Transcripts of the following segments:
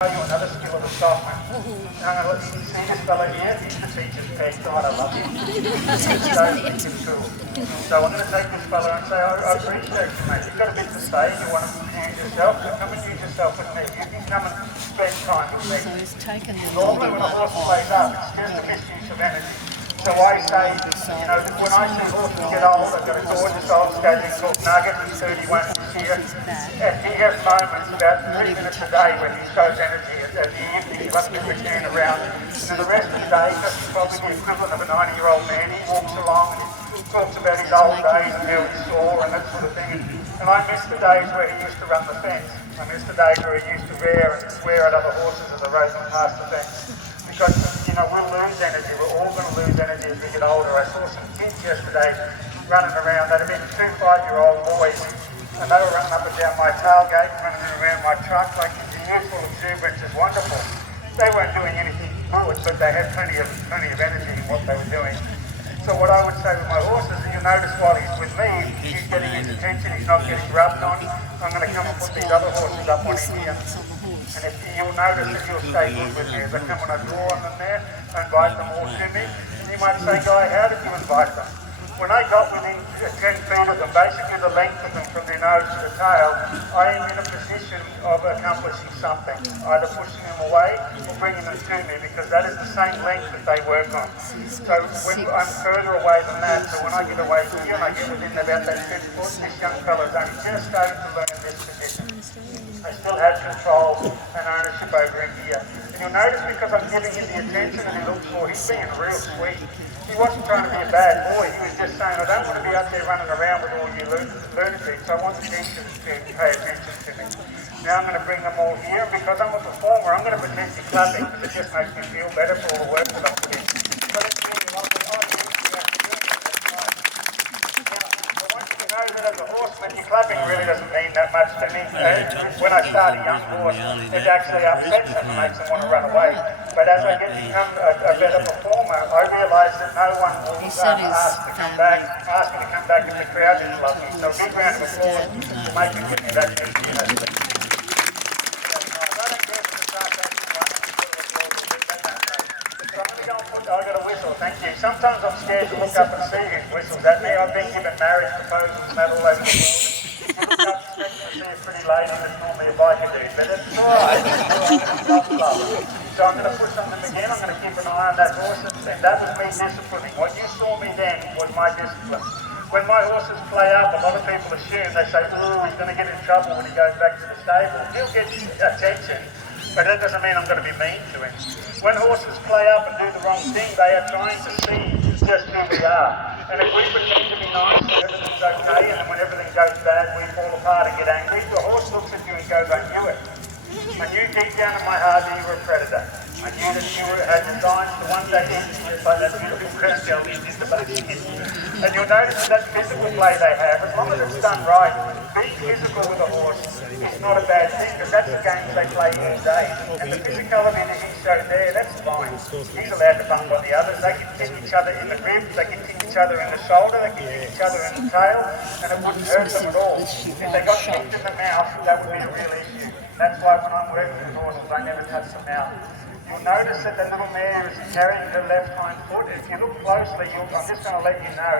Show you another skill of the stockman. I'm going to let you see this fellow here. He's the teacher's pet. God, I love him. He goes to school. So I'm going to take this fellow and say, I appreciate you, mate. You've got a bit to say. You want to use yourself. So come and use yourself with me. You can come and spend time with me. Normally when a horse plays up, it's just a misuse of energy. So I say, when I see horses get old, I've got a gorgeous old stallion called Nugget, who's 31 this year, and he has moments about 3 minutes a day when he shows energy. At the evening, he loves to McLean around, and then the rest of the day, he's probably the equivalent of a 90-year-old man. He walks along and he talks about his old days and how he's sore and that sort of thing. And I miss the days where he used to run the fence. I miss the days where he used to rear and swear at other horses as they rode them past the fence. Because, we'll lose energy. We're all going to lose energy as we get older. I saw some kids yesterday running around. They'd have been 2 5-year-old boys, and they were running up and down my tailgate, running around my truck like the youthful exuberance is wonderful. They weren't doing anything good, but they had plenty of energy in what they were doing. So what I would say with my horses, you'll notice while he's with me, he's getting his attention, he's not getting rubbed on. I'm going to come and put these other horses up on him here. And if you'll notice that you'll stay good with me as I come and I draw on them there, I invite them all to me. And you might say, Guy, how did you invite them? When I got within 10 feet of them, basically the length of them from their nose to the tail, I am in a position of accomplishing something, either pushing them away or bringing them to me, because that is the same length that they work on. So when I'm further away than that, so when I get away from you and I get within about that 10 foot, this young fella's only just starting to learn this position. I still have control and ownership over him here. And you'll notice because I'm giving him the attention that he looks for, he's being real sweet. He wasn't trying to be a bad boy, he was just saying, I don't want to be out there running around with all you lunatics, so I want the teachers to pay attention to me. Now I'm going to bring them all here, and because I'm a performer, I'm going to pretend to clapping, because it just makes me feel better for all the work that I'm doing. So let's see, as a horseman, your clapping really doesn't mean that much to me. When I start a young horse, it actually upsets them and makes them want to run away. But as I get to become a better performer, I realise that no one will ask me to come back if the crowd didn't love me. So a big round of applause to make it give me that energy. I got a whistle, thank you. Sometimes I'm scared to look up and see who whistles at me. I've been given marriage proposals and that all over the world. I look up expecting to see a pretty lady that's normally a biker dude, but it's alright. So I'm going to push on them again. I'm going to keep an eye on that horse, and that was me disciplining. What you saw me then was my discipline. When my horses play up, a lot of people assume, they say, ooh, he's going to get in trouble when he goes back to the stable. He'll get attention, but that doesn't mean I'm going to be mean to him. When horses play up and do the wrong thing, they are trying to see just who we are. And if we pretend to be nice and everything's okay, and then when everything goes bad, we fall apart and get angry, the horse looks at you and goes, I knew it. I knew deep down in my heart that you were a predator. I knew that you had designed to one day end you like that beautiful Clydesdale in the basket. And you'll notice that physical play they have, as long as it's done right, being physical with a horse is not a bad thing, because that's the games they play all day. And the physicality that he showed there, that's fine. He's allowed to bump on the others. They can kick each other in the ribs, they can kick each other in the shoulder, they can kick each other in the tail, and it wouldn't hurt them at all. If they got kicked in the mouth, that would be a real issue. That's why when I'm working with horses, I never touch the mouth. You'll notice that the little mare is carrying her left hind foot. If you look closely, I'm just going to let you know,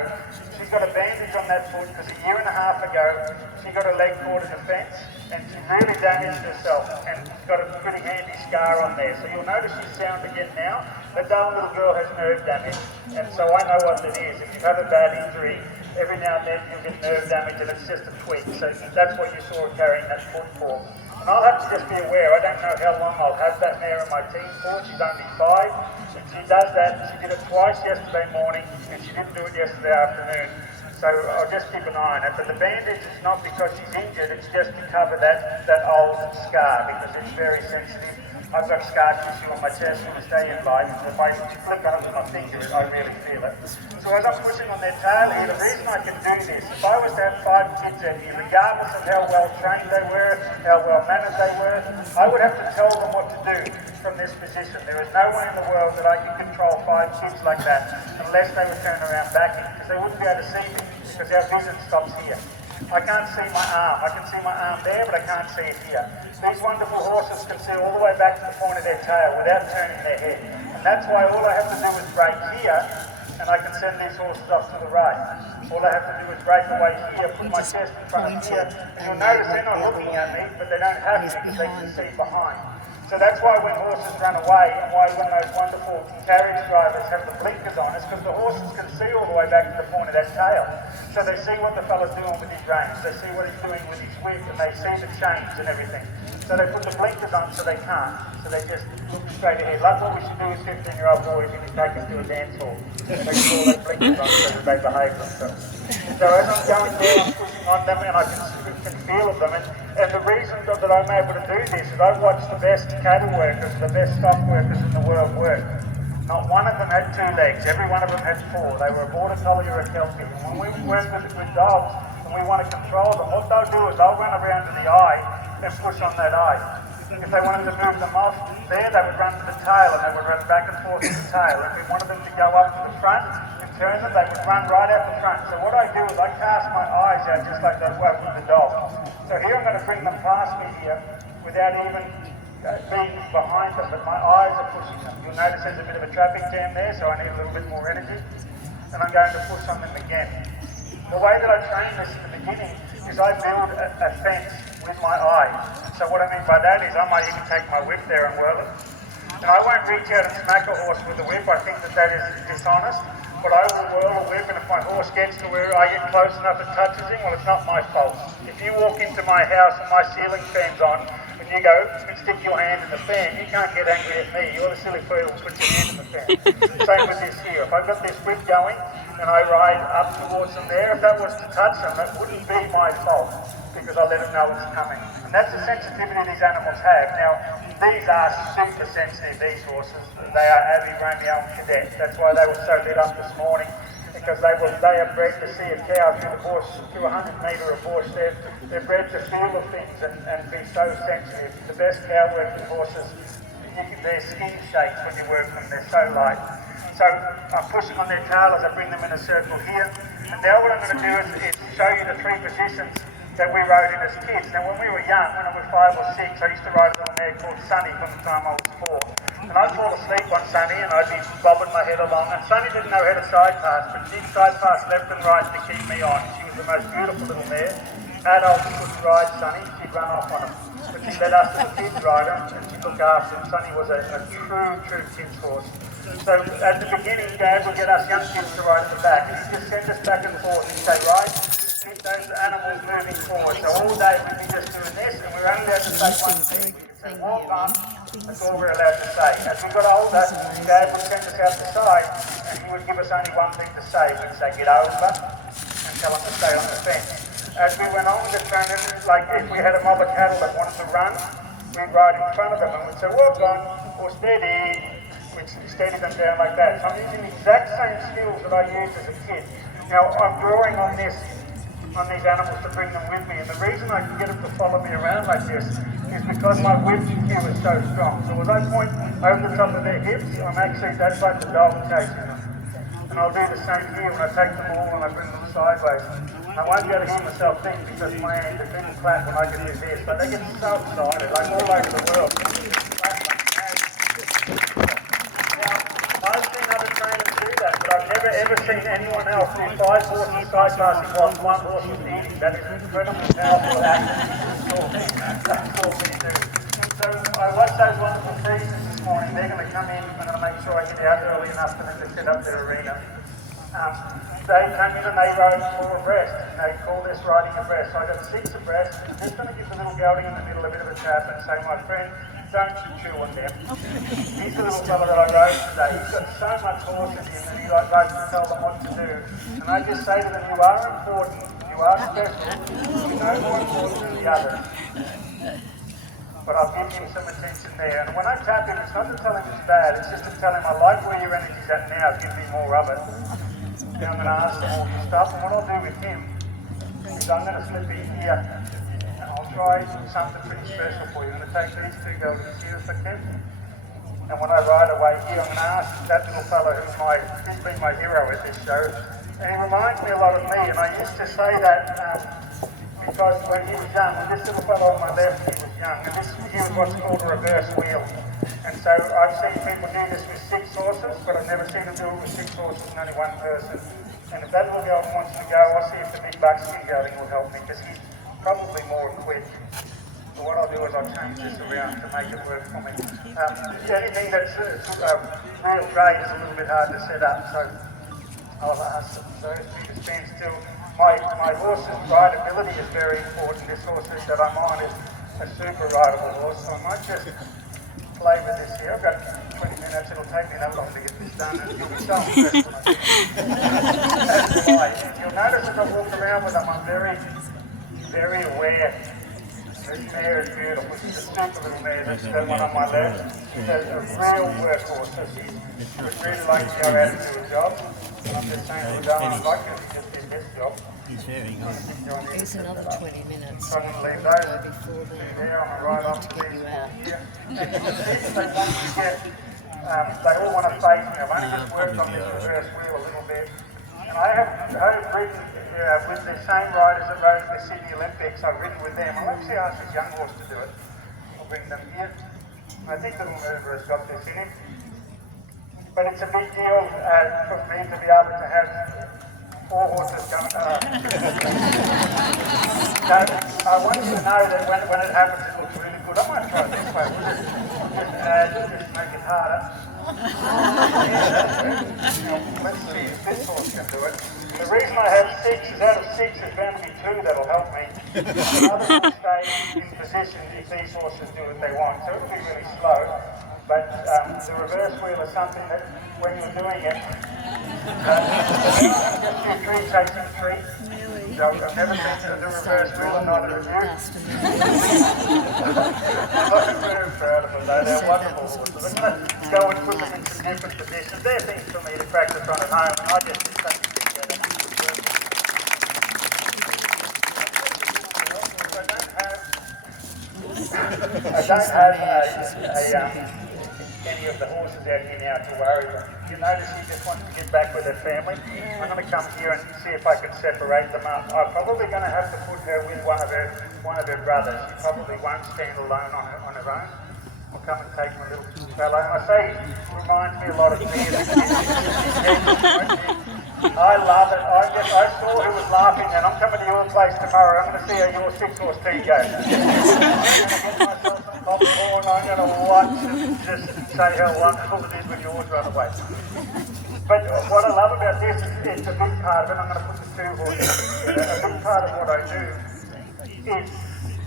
she's got a bandage on that foot because a year and a half ago, she got her leg caught in a fence and she really damaged herself, and she's got a pretty handy scar on there. So you'll notice she's sound again now. That little girl has nerve damage, and so I know what it is. If you have a bad injury, every now and then you'll get nerve damage and it's just a tweak. So that's what you saw her carrying that foot for. And I'll have to just be aware, I don't know how long I'll have that mare in my team for. She's only 5. And she does that, she did it twice yesterday morning, and she didn't do it yesterday afternoon. So I'll just keep an eye on it. But the bandage is not because she's injured, it's just to cover that old scar, because it's very sensitive. I've got scar tissue on my chest from a stallion bite. If I click on it with my finger, I really feel it. So as I'm pushing on their tail here, the reason I can do this, if I was to have 5 kids at me, regardless of how well trained they were, how well mannered they were, I would have to tell them what to do from this position. There is no one in the world that I can control 5 kids like that unless they would turn around backing, because they wouldn't be able to see me, because our vision stops here. I can't see my arm. I can see my arm there, but I can't see it here. These wonderful horses can see all the way back to the point of their tail without turning their head. And that's why all I have to do is break here, and I can send these horses off to the right. All I have to do is break away here, put my chest in front of here, and you'll notice they're not looking at me, but they don't have to because they can see behind. So that's why when horses run away, and why when those wonderful carriage drivers have the blinkers on, is because the horses can see all the way back to the point of that tail. So they see what the fella's doing with his reins, they see what he's doing with his whip, and they see the change and everything. So they put the blinkers on so they can't. So they just look straight ahead. Like what we should do with 15-year-old boys when you take us to a dance hall. They put all those blinkers on so that they behave themselves. So as I'm going there, I'm pushing on them and I can feel them. And the reason that I'm able to do this is I watch the best cattle workers, the best stock workers in the world work. Not one of them had 2 legs, every one of them had 4. They were a border collie or a kelpie. And when we work with dogs and we want to control them, what they'll do is they'll run around to the eye and push on that eye. If they wanted to move them off there, they would run to the tail and they would run back and forth to the tail. If we wanted them to go up to the front and turn them, they would run right out the front. So what I do is I cast my eyes out just like that way with the dog. So here I'm going to bring them past me here without even being behind them, but my eyes are pushing them. You'll notice there's a bit of a traffic jam there, so I need a little bit more energy. And I'm going to push on them again. The way that I train this in the beginning is I build a fence with my eye. So what I mean by that is I might even take my whip there and whirl it. And I won't reach out and smack a horse with the whip. I think that is dishonest. But I will whirl a whip, and if my horse gets to where I get close enough and touches him, well, it's not my fault. If you walk into my house and my ceiling fan's on, and you go and stick your hand in the fan, you can't get angry at me. You're the silly fool who puts your hand in the fan. Same with this here. If I've got this whip going and I ride up towards them there, if that was to touch them, that wouldn't be my fault because I let them know it's coming. And that's the sensitivity these animals have. Now, these are super sensitive, these horses. They are Abbey, Romeo and Cadet. That's why they were so lit up this morning, because they are bred to see a cow through the bush, through 100 metre of bush. They're bred to feel the things and be so sensitive. The best cow working horses, their skin shakes when you work them, they're so light. So I'm pushing on their tail as I bring them in a circle here. And now what I'm going to do is show you the 3 positions that we rode in as kids. Now when we were young, when I was 5 or 6, I used to ride a little mare called Sunny from the time I was 4. And I'd fall asleep on Sunny and I'd be bobbing my head along. And Sunny didn't know how to side pass, but she'd side pass left and right to keep me on. She was the most beautiful little mare. Adults couldn't ride Sunny, she'd run off on them. But she let us as a kids ride her and she looked after him. Sunny was a true kids horse. So at the beginning, Dad would get us young kids to ride at the back. And he'd just send us back and forth and say, right, keep those animals moving forward. So all day we'd be just doing this, and we were only allowed to say one thing. We could say, walk on, that's all we're allowed to say. As we got older, Dad would send us out the side, and he would give us only one thing to say. We'd say, get over, and tell them to stay on the fence. As we went on with the training, like if we had a mob of cattle that wanted to run, we'd ride in front of them, and we'd say, walk on, or steady. We'd steady them down like that. So I'm using the exact same skills that I used as a kid. Now, I'm drawing on these animals to bring them with me, and the reason I can get them to follow me around like this is because my whip cue is so strong. So as I point over the top of their hips, that's like the dog chasing them. And I'll do the same here when I take them all and I bring them sideways. I won't be able to hear myself think because my hands are didn't clap when I can hear this, but they get so excited, like all over the world. I've seen other trainers do that, but I've never ever seen anyone else do 5 horses side passing whilst 1 horse is eating. That is incredibly powerful action. That's all we do. So I watched those wonderful seasons this morning. They're going to come in. I'm going to make sure I get out early enough for them to set up their arena. They came in and they rode 4 abreast. They call this riding abreast. So I got 6 abreast. I'm just going to give the little gelding in the middle a bit of a tap and say, my friend, don't chew on them. He's the little fella that I rode today. He's got so much horse in him and he likes to tell them what to do. And I just say to them, you are important, you are special, you're no more important than the others. But I'll give him some attention there. And when I tap him, it's not to tell him it's bad, it's just to tell him I like where your energy's at now, give me more of it. Then I'm going to ask him all this stuff, and what I'll do with him is I'm going to slip in here. Try something pretty special for you. I'm going to take these 2 geldings here if I can. And when I ride away here, I'm going to ask that little fellow who's been my hero at this show. And he reminds me a lot of me. And I used to say that because when he was young, when this little fellow on my left, he was young, and he was what's called a reverse wheel. And so I've seen people do this with 6 horses, but I've never seen them do it with 6 horses and only 1 person. And if that little girl wants to go, I'll see if the big buckskin gelding will help me, because he's probably more equipped. So what I'll do is I'll change this around to make it work for me. Anything that's real grade is a little bit hard to set up, so I'll ask them. So if you just stand still. My horse's rideability is very important. This horse that I'm on is a super rideable horse, so I might just play with this here. I've got 20 minutes, it'll take me that long to get this done, and you'll be so impressed when I do it. You'll notice as I walk around with them, I'm very, very aware. This mare is beautiful. This is a super little mare. This is the one on my left. She's a real workhorse. So she would really like to go out and do a job. And I'm just saying to her, I'd like her to just do this job. He's very good. There's another 20 minutes. So I'm going to leave those before there on the right off to the get you out. here. And you can see that once you get, they all want to face me. I've only just worked on this reverse wheel a little bit. And I have ridden with the same riders that rode the Sydney Olympics. I've ridden with them. I'll actually ask this young horse to do it. I'll bring them here. I think the little mover has got this in him. But it's a big deal for me to be able to have 4 horses going. So I want you to know that when it happens, it looks really good. I might try it this way. Just make it harder. Let's see if this horse can do it. The reason I have 6 is out of 6 there's bound to be 2 that'll help me. The others will stay in position if these horses do what they want. So it'll be really slow. But the reverse wheel is something that when you're doing it, just do 3 chasing 3. So I've never seen the reverse wheel and not a review. I'm very proud of them though, they're wonderful horses. I'm going to go and put them in some different positions. They're things for me to practice on at home, and I just do something together. I don't have any of the horses out here now to worry about. You notice he just wants to get back with her family. I'm going to come here and see if I can separate them up. I'm probably going to have to put her with one of her brothers. She probably won't stand alone on her own. I'll come and take my little fellow. I say he reminds me a lot of me. I love it. I saw who was laughing, and I'm coming to your place tomorrow. I'm going to see how your 6-horse team goes. I'm going to get myself some popcorn. I'm going to watch and just say how wonderful it is when yours run away. But what I love about this is it's a big part of it. I'm going to put the 2 horses together. A big part of what I do is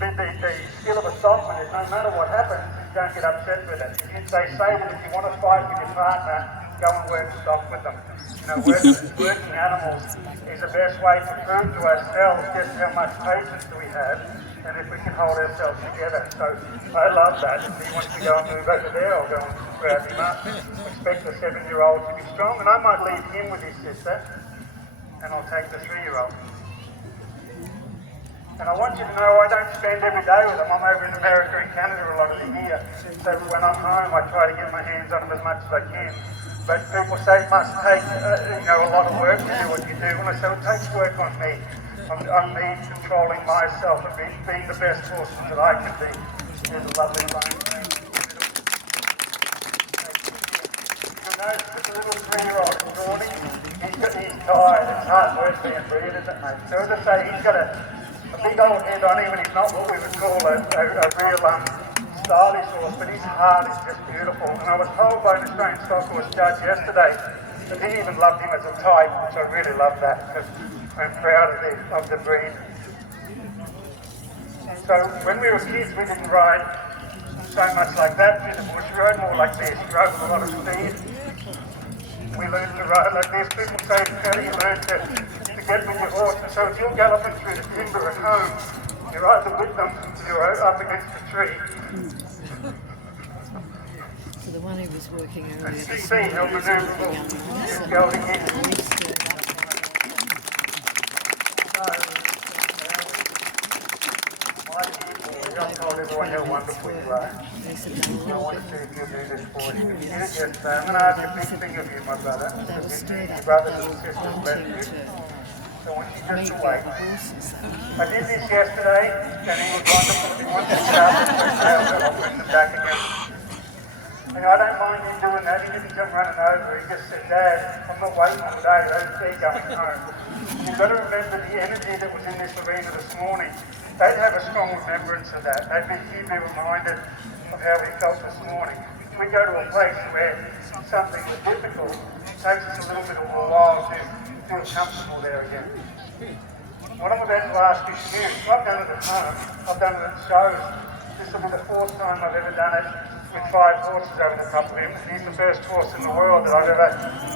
the skill of a stockman is no matter what happens, you don't get upset with it. They say that if you want to fight with your partner, go and work stock with them. You know, working animals is the best way to prove to ourselves just how much patience we have and if we can hold ourselves together. So I love that. If he wants to go and move over there, I'll go and grab him up. Expect the 7-year-old to be strong, and I might leave him with his sister, and I'll take the 3-year-old. And I want you to know I don't spend every day with them. I'm over in America and Canada a lot of the year. So when I'm home, I try to get my hands on them as much as I can. But people say it must take a lot of work to do what you do. And I say it takes work on me. On me controlling myself and being the best horseman that I can be. There's a lovely line. You'll notice that the little 3-year-old is drawing. He's tired. It's hard work being bred, isn't it, mate? So as I say, he's got a big old head on him, and he's not what we would call a real stylish horse, but his heart is just beautiful. And I was told by an Australian stock horse judge yesterday that he even loved him as a type, which I really love that because I'm proud of the breed. So when we were kids, we didn't ride so much like that in the bush. We rode more like this. We rode with a lot of speed. We learned to ride like this. People say, how do you learn to get with your horse? And so if you're galloping through the timber at home, you're either with them or you're up against a tree. So the one who was working earlier And this see how maneuverable this gelding is. I told everyone how wonderful you are. I want to see if you'll do this for you. I'm going to ask a big thing of you, my brother. Your brothers and sisters left you. So I want you just meet to the wait. other horses. I did this yesterday, and he was wonderful. He wanted to start with my tail, so I'll push him back again. And I don't mind him doing that. He didn't come running over. He just said, Dad, I'm not waiting all day. They're going home. You've got to remember the energy that was in this arena this morning. They'd have a strong remembrance of that. They'd be reminded of how we felt this morning. We go to a place where something was difficult. It takes us a little bit of a while to feel comfortable there again. What I'm about to ask is you. I've done it at home. I've done it at shows. This will be the 4th time I've ever done it with 5 horses over the top of him. He's the first horse in the world that I've ever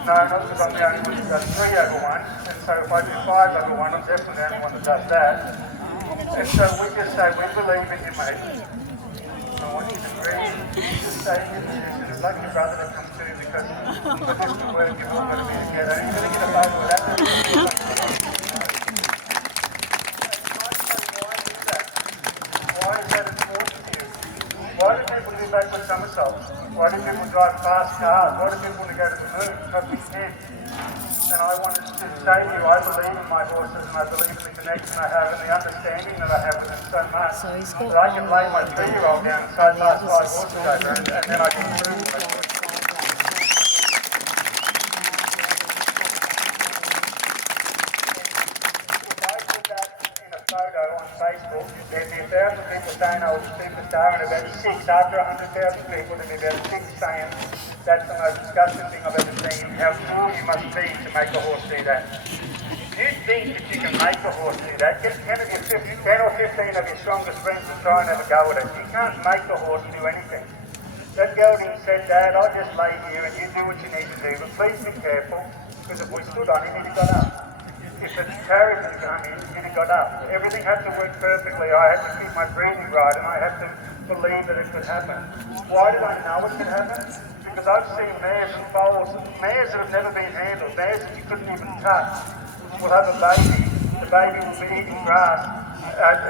known of, because I'm the only one who's done 3 over 1. And so if I do 5 over 1, I'm definitely the only one that does that. And so we just say, we believe in you, mate. I want you to breathe, just stay in your position. It's like your brother that comes through, because for this to work, you've all got to be together. You're going to get a photo of that. Why is that important to you? Why do people do backward somersaults? Why do people drive fast cars? Why do people want to go to the moon? Because we can. And I wanted to say to you, I believe in my horses, and I believe in the connection I have and the understanding that I have with them so much. So he's got that I can lay my one 3-year-old down and side pass 5 horses over, and then I can prove my point. On Facebook, there'd be 1,000 people saying I was a superstar, and about 6 after 100,000 people, there'd be about 6 saying that's the most disgusting thing I've ever seen. How cool you must be to make a horse do that. If you think that you can make a horse do that, get 10 or 15 of your strongest friends and try and have a go at it. You can't make a horse do anything. That gelding said, Dad, I'll just lay here and you do what you need to do, but please be careful, because if we stood on him, he'd have got up. If the carriage had come in, he'd have got up. Everything had to work perfectly. I had to keep my breathing right, and I had to believe that it could happen. Why did I know it could happen? Because I've seen mares and foals, mares that have never been handled, mares that you couldn't even touch, will have a baby. The baby will be eating grass.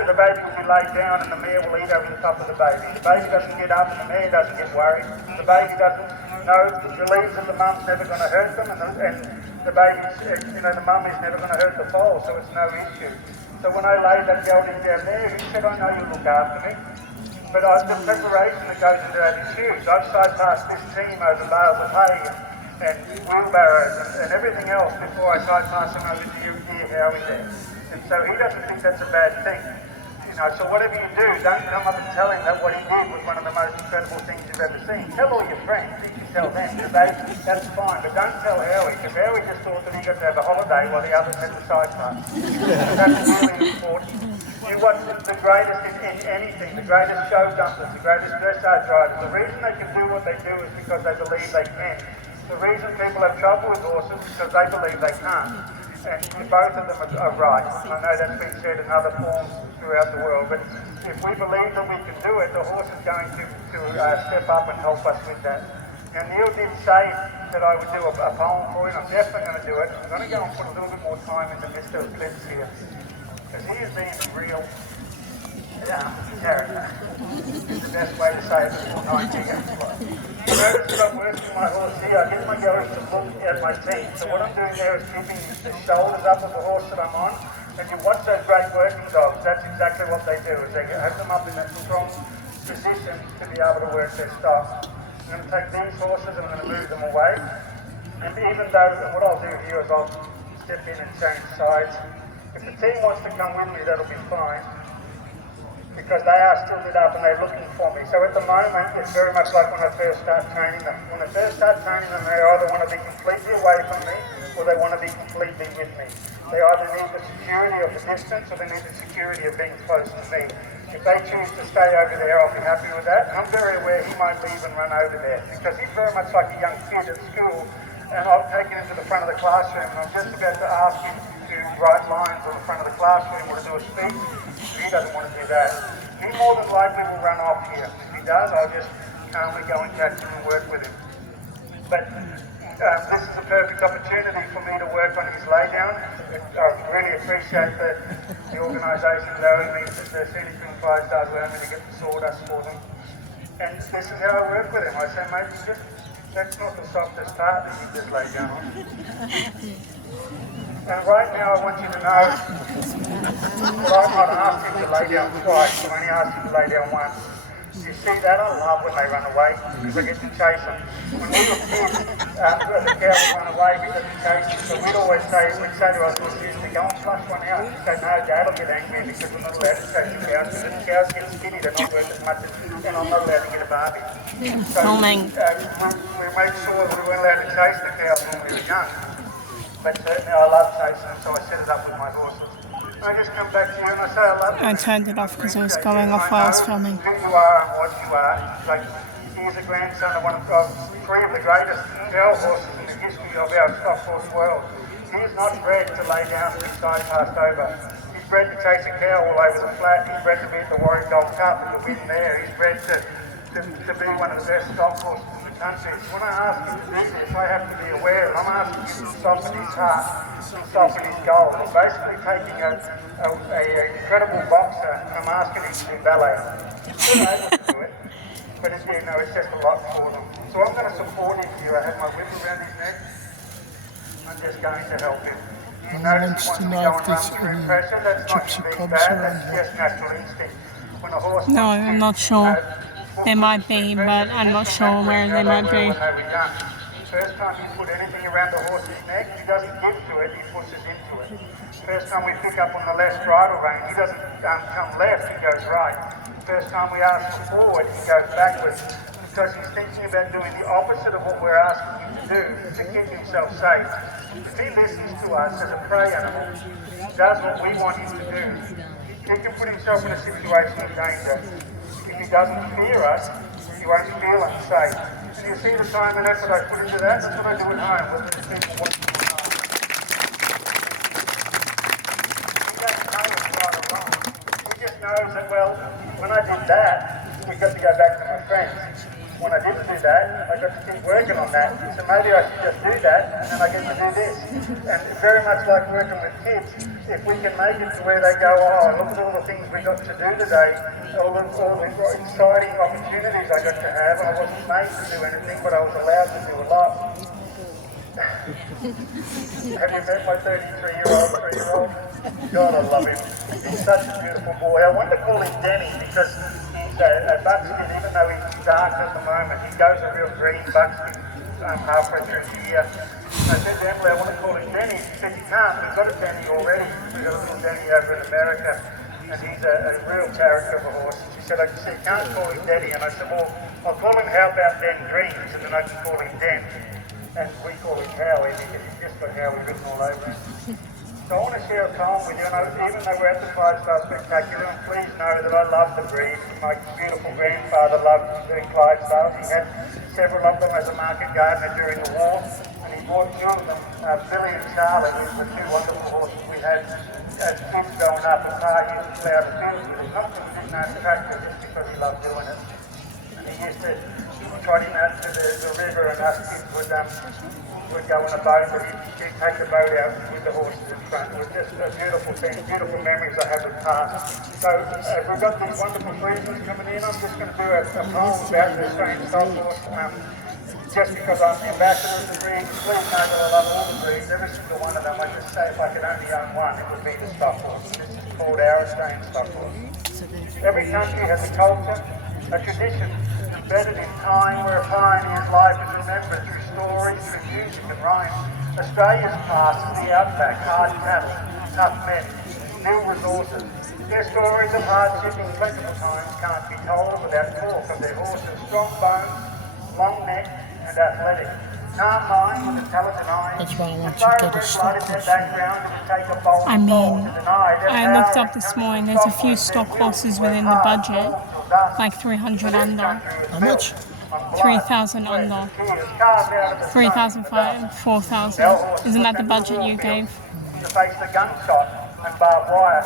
The baby will be laid down, and the mare will eat over the top of the baby. The baby doesn't get up, and the mare doesn't get worried. The baby doesn't know, believes that the mum's never going to hurt them, and the baby's, the mum is never going to hurt the foal, so it's no issue. So when I laid that gelding down there, he said, I know you look after me. But the preparation that goes into that is huge. I've side passed this team over bales of hay and wheelbarrows and everything else before I side pass him over to you here, Howie there. And so he doesn't think that's a bad thing. So whatever you do, don't come up and tell him that what he did was one of the most incredible things you've ever seen. Tell all your friends, you can tell them, because that's fine, but don't tell Howie, because Howie just thought that he got to have a holiday while the others had the side pass. That's really important. You watch the greatest in anything, the greatest show jumpers, the greatest dressage riders. The reason they can do what they do is because they believe they can. The reason people have trouble with horses is because they believe they can't. And both of them are right. I know that's been said in other forms throughout the world, but if we believe that we can do it, the horse is going to step up and help us with that. Now, Neil did say that I would do a poem for him. I'm definitely going to do it. I'm going to go and put a little bit more time into Mr. Clips here, because he has been a real character. Is the best way to say it before 9 years. You notice that I'm working my horse here. I get my gelding to look at my teeth. So what I'm doing there is keeping the shoulders up of the horse that I'm on. And you watch those great working dogs, that's exactly what they do, is they have them up in that strong position to be able to work their stock. I'm going to take these horses and I'm going to move them away. And even though, what I'll do here is I'll step in and change sides. If the team wants to come with me, that'll be fine, because they are still lit up and they're looking for me. So at the moment, it's very much like when I first start training them. When I first start training them, they either want to be completely away from me or they want to be completely with me. They either need the security of the distance or they need the security of being close to me. If they choose to stay over there, I'll be happy with that. And I'm very aware he might leave and run over there, because he's very much like a young kid at school, and I'll take him to the front of the classroom and I'm just about to ask him to write lines on the front of the classroom or to do a speech. He doesn't want to do that. He more than likely will run off here. If he does, I'll just calmly go and catch him and work with him. But this is a perfect opportunity for me to work on his laydown. I really appreciate the organisation allowing me, the Scenic and Clydesdale allowing me to get the sawdust for them. And this is how I work with him. I say, mate, that's not the softest part that you just lay down on. And right now I want you to know that I'm not asking you to lay down twice, I'm only asking you to lay down once. You see that? I love when they run away because I get to chase them. When we were kids, the cows would run away because we chased them. So we'd always say to our daughters, go and flush one out. She'd say, no, Dad will get angry because we're not allowed to chase the cows. Because the cows get skinny, they're not worth as much as, and I'm not allowed to get a Barbie. So we made sure that we weren't allowed to chase the cows when we were young. But certainly I love chasing them, so I set it up with my horses. I just come back to you and I say I love you. I turned it off because it was going off while I was filming. Who you are and what you are. Like, he is a grandson of three of the greatest cow horses in the history of our stock horse world. He is not bred to lay down and side passed over. He's bred to chase a cow all over the flat. He's bred to be at the Warwick Gold Cup and to win there. He's bred to be one of the best stock horses in the country. When I ask you to do this, I have to be aware. I'm asking you to soften his heart, to soften his goal. I'm basically taking an incredible boxer and I'm asking him to do ballet. He's not able to do it, but it's just a lot for them. So I'm going to support him here. I have my whip around his neck. I'm just going to help him. You notice he wants to go and run through pressure. That's not you being bad, that's just natural instinct. When a horse No, I'm not sure. There might be, but I'm not sure where they might be. First time you put anything around the horse's neck, he doesn't give to it, he pushes into it. First time we pick up on the left bridle rein, he doesn't come left, he goes right. First time we ask him forward, he goes backwards. Because he's thinking about doing the opposite of what we're asking him to do to keep himself safe. If he listens to us as a prey animal, he does what we want him to do. He can put himself in a situation of danger. If he doesn't fear us, he won't feel unsafe. So you see the time and effort I put into that? That's what I do at home with the people watching at home. He doesn't know it's right or wrong. He just knows that, well, when I did that, we got to go back to my friends. When I didn't do that, I got to keep working on that. So maybe I should just do that, and then I get to do this. And very much like working with kids, if we can make it to where they go, oh, look at all the things we got to do today, all the exciting opportunities I got to have. I wasn't made to do anything, but I was allowed to do a lot. Have you met my 33-year-old, 3-year-old? God, I love him. He's such a beautiful boy. I want to call him Denny because he's a buckskin, even though he's dark at the moment. He goes a real green buckskin halfway through the year. I said to Emily, I want to call him Denny. She said, you can't. We've got a Denny already. We've got a little Denny over in America. And he's a real character of a horse. She said, you can't call him Denny. And I said, well, I'll call him How About Den Dreams, and then I can call him Den. And we call him Howie because he's just got Howie written all over him. So I want to share a poem with you, and even though we're at the Clydesdale Spectacular, and please know that I love the breed. My beautiful grandfather loved the Clydesdales. He had several of them as a market gardener during the war, and he bought two of them, Billy and Charlie, which were two wonderful horses we had as kids growing up, and Pa used to plough the fields with them. Not because he didn't own a tractor, just because he loved doing it. And he used to trot him out to the river, and us kids would go on a boat, and he'd take the boat out with the horses in front. It was just a beautiful thing, beautiful memories I have with Pa. So we've got these wonderful breeders coming in. I'm just going to do a poem about the Australian stock horse. Just because I'm the ambassador of the breed, please know that I love all the breeds, every single one of them. I just say if I could only own one, it would be the stock horse. This is called our Australian stock horse. Every country has a culture, a tradition, embedded in time where a pioneer's life is remembered through stories, through music and rhyme. Australia's past is the outback, hard cattle, tough men, new resources. Their stories of hardship and plentiful times can't be told without talk of their horses' strong bones, long neck and athletic. Calm mind with intelligent eyes. That's why I want to get a stock horse. I mean, I looked up this morning, there's a few stock horses within the budget, like 300 under. How much? 3,000 under. 3,500, 4,000. Isn't that the budget you gave? To face the gunshot and barbed wire.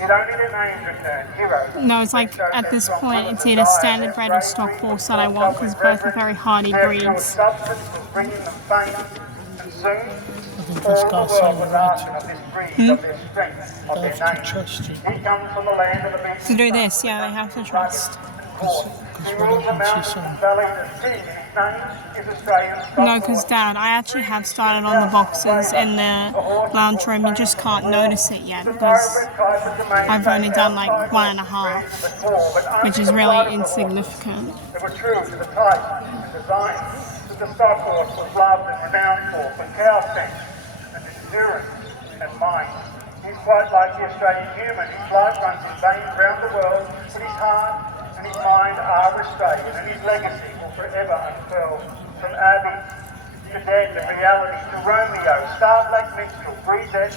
You don't need a name returned, hero. No, it's like at this point, it's either standard bred or stock horse that I want because both are very hardy breeds. Substance was bringing them fame, and soon This all the guy's world saying was right. asking of this breed, of their strength, of They their have to name. trust you. He comes from the land of the beaten To do this, yeah, they have to trust. Because He what rules the happens is mountains and valleys of sea. name is Australian stock No, because Dad, I actually have started on the boxes in the lounge room. You just can't notice it yet because I've only done like 1.5, which is really insignificant. They were true to the type and design that the stock horse was loved and renowned for cow strength and endurance and might. He's quite like the Australian human. His blood runs in veins around the world, but his heart and his mind are Australian, and his legacy will forever unfurl. From Abbey to Dead and Reality to Romeo, Star Black Minstrel, Breezette,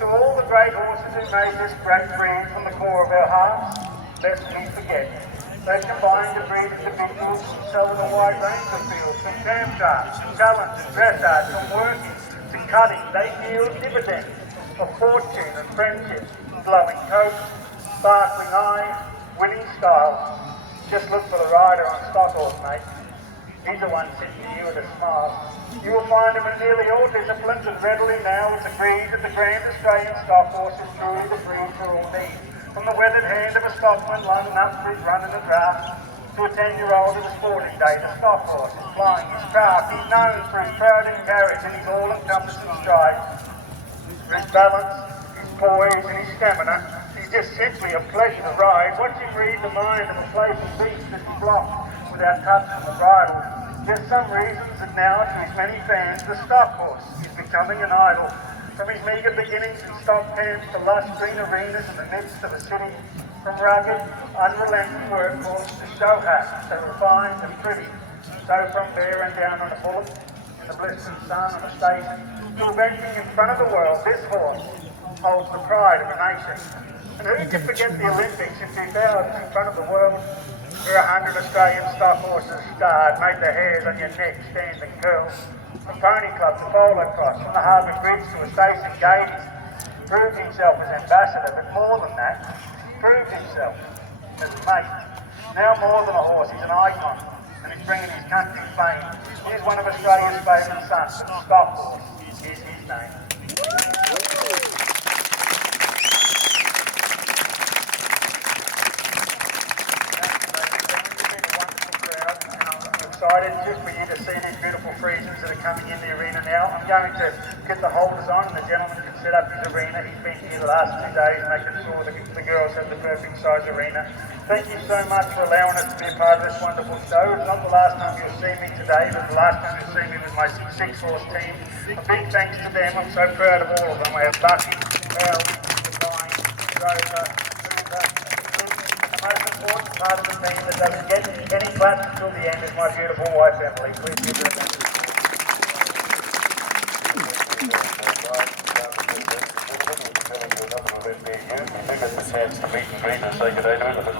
to all the great horses who made this great breed from the core of our hearts, lest we forget. They combined to breed individuals from southern and wide range of fields, from camshaft, from talent and dressage, from working to cutting. They yield dividends of fortune and friendship, glowing coat, sparkling eyes, winning style. Just look for the rider on stock horse, mate. He's the one sitting to you with a smile. You will find him in nearly all disciplines, and readily now it's agreed that the Grand Australian stock horse is truly the breed for all need. From the weathered hand of a stockman lining up for his run in the draft, to a 10-year-old of a sporting day, the stock horse is flying his craft. He's known for his crowding carriage and his all-encompassing stride. For his balance, his poise and his stamina, he's just simply a pleasure to ride. Watch him read the mind of a playful beast as he blocks without touching the bridle. There's some reasons that now, to his many fans, the stock horse is becoming an idol. From his meagre beginnings in stock camps to lush green arenas in the midst of a city, from rugged, unrelenting workhorse to show hacks, so refined and pretty, so from bearing down on a bullock in the blistering sun on a station, to eventing in front of the world, this horse holds the pride of a nation. And who could forget the Olympics in 2000 in front of the world, where 100 Australian stock horses starred, made the hairs on your neck stand and curl. From pony club to polo cross, from the Harbour Bridge to a station Gaities, proved himself as ambassador, but more than that, proved himself as a mate. Now more than a horse, he's an icon, and he's bringing his country fame. He's one of Australia's favourite sons, but the stock horse is his name. Excited just for you to see these beautiful Friesians that are coming in the arena now. I'm going to get the holders on and the gentleman can set up his arena. He's been here the last 2 days making sure the girls have the perfect size arena. Thank you so much for allowing us to be a part of this wonderful show. It's not the last time you'll see me today, but the last time you'll see me with my 6-horse team. A big thanks to them. I'm so proud of all of them. We have Bucky, Al, Divine, Rosa, the most important part of the team that doesn't get any claps until the end is my beautiful wife, Emily. Please give her a thank you.